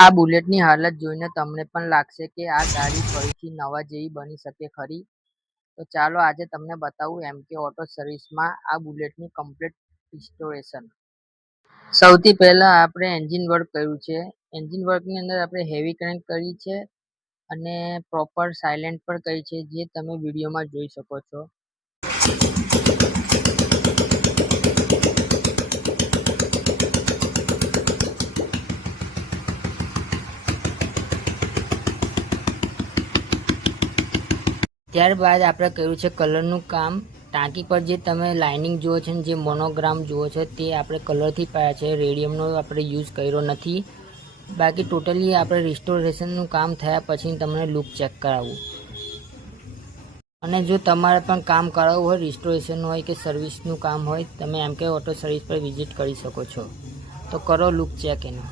આ બુલેટની હાલત જોઈને તમને પણ લાગશે કે આ ગાડી ફરીથી નવા જેવી બની શકે ખરી? તો ચાલો આજે તમને બતાવું એમકે ઓટો સર્વિસમાં આ બુલેટની કમ્પ્લીટ રિસ્ટોરેશન. સૌથી પહેલા આપણે એન્જિન વર્ક કર્યું છે. એન્જિન વર્કની અંદર આપણે હેવી ક્રેન્ક કરી છે અને પ્રોપર સાયલેન્ટ પણ કરી છે, જે તમે વિડીયોમાં જોઈ શકો છો. ત્યારબાદ આપણે કર્યું છે કલરનું કામ. ટાંકી પર જે તમે લાઇનિંગ જુઓ છો ને જે મોનોગ્રામ જુઓ છો તે આપણે કલરથી પાયા છે, રેડિયમનો આપણે યુઝ કર્યો નથી. બાકી ટોટલી આપણે રિસ્ટોરેશનનું કામ થયા પછી તમને લુક ચેક કરાવું. અને જો તમારે પણ કામ કરાવવું હોય, રિસ્ટોરેશન હોય કે સર્વિસનું કામ હોય, તમે એમકે ઓટો સર્વિસ પર વિઝિટ કરી શકો છો. તો કરો લુક ચેક એનો.